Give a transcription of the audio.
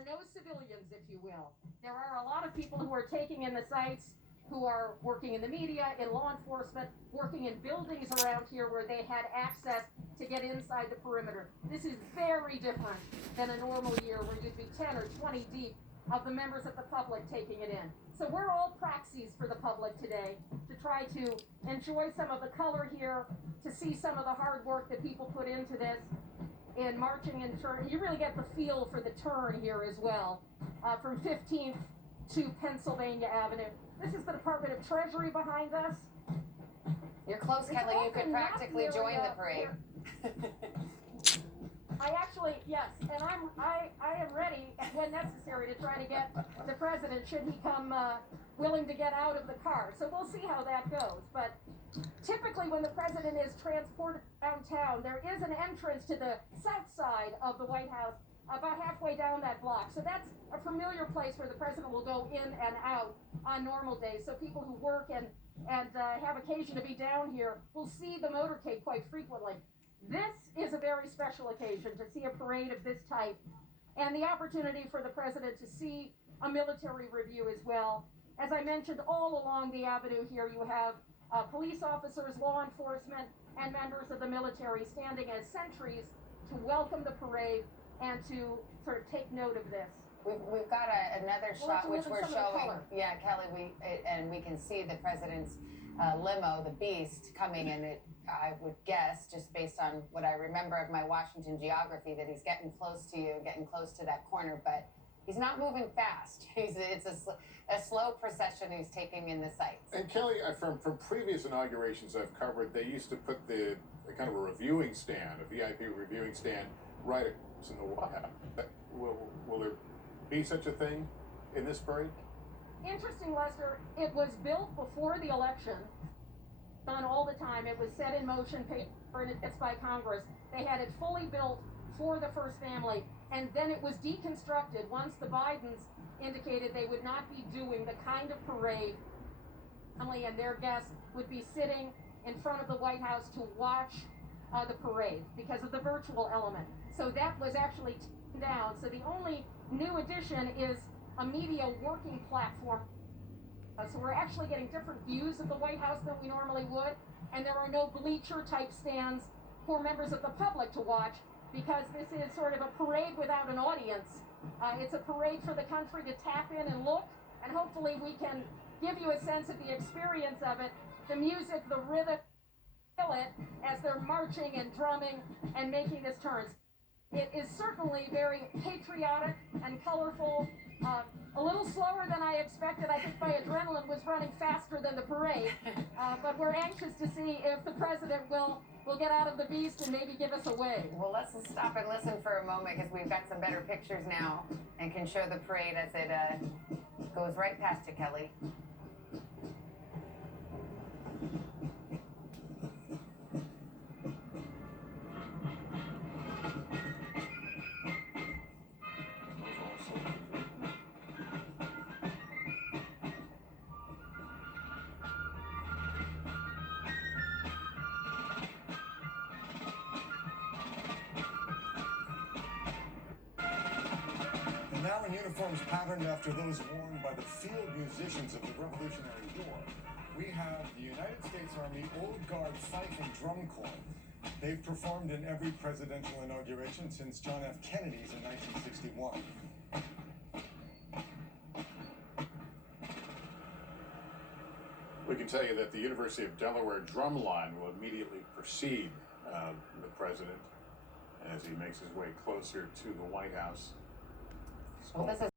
are no civilians, if you will. There are a lot of people who are taking in the sites, who are working in the media, in law enforcement, working in buildings around here where they had access to get inside the perimeter. This is very different than a normal year where you'd be 10 or 20 deep of the members of the public taking it in. So we're all proxies for the public today to try to enjoy some of the color here, to see some of the hard work that people put into this in marching and turn. You really get the feel for the turn here as well, from 15th to Pennsylvania Avenue. This is the Department of Treasury behind us. You're close, Kelly. You could practically join the parade. I actually, yes, and I am ready when necessary to try to get the president, should he come willing to get out of the car. So we'll see how that goes. But typically when the president is transported downtown, there is an entrance to the south side of the White House about halfway down that block. So that's a familiar place where the president will go in and out on normal days. So people who work and have occasion to be down here will see the motorcade quite frequently. This is a very special occasion to see a parade of this type, and the opportunity for the president to see a military review as well. As I mentioned, all along the avenue here you have police officers, law enforcement, and members of the military standing as sentries to welcome the parade and to sort of take note of this. We've got another shot which we're showing. Yeah, Kelly, we can see the president's limo, the Beast, coming in. I would guess, just based on what I remember of my Washington geography, that he's getting close to you, getting close to that corner, but he's not moving fast. It's a slow procession he's taking in the sights. And Kelly, from previous inaugurations I've covered, they used to put the kind of a reviewing stand, a VIP reviewing stand, right in the White House. Will there be such a thing in this parade? Interesting, Lester. It was built before the election, done all the time. It was set in motion, paid for in advance by Congress. They had it fully built for the first family, and then it was deconstructed once the Bidens indicated they would not be doing the kind of parade family and their guests would be sitting in front of the White House to watch the parade because of the virtual element. So that was actually taken down. So the only new addition is a media working platform. So we're actually getting different views of the White House than we normally would, and there are no bleacher type stands for members of the public to watch, because this is sort of a parade without an audience. It's a parade for the country to tap in and look, and hopefully we can give you a sense of the experience of it, the music, the rhythm, feel it as they're marching and drumming and making this turn. It is certainly very patriotic and colorful. A little slower than I expected. I think my adrenaline was running faster than the parade. But we're anxious to see if the president will get out of the Beast and maybe give us a wave. Well, let's stop and listen for a moment, because we've got some better pictures now and can show the parade as it goes right past you, Kelly. Now in uniforms patterned after those worn by the field musicians of the Revolutionary War, we have the United States Army Old Guard Fife and Drum Corps. They've performed in every presidential inauguration since John F. Kennedy's in 1961. We can tell you that the University of Delaware drum line will immediately precede the president as he makes his way closer to the White House. Well, this is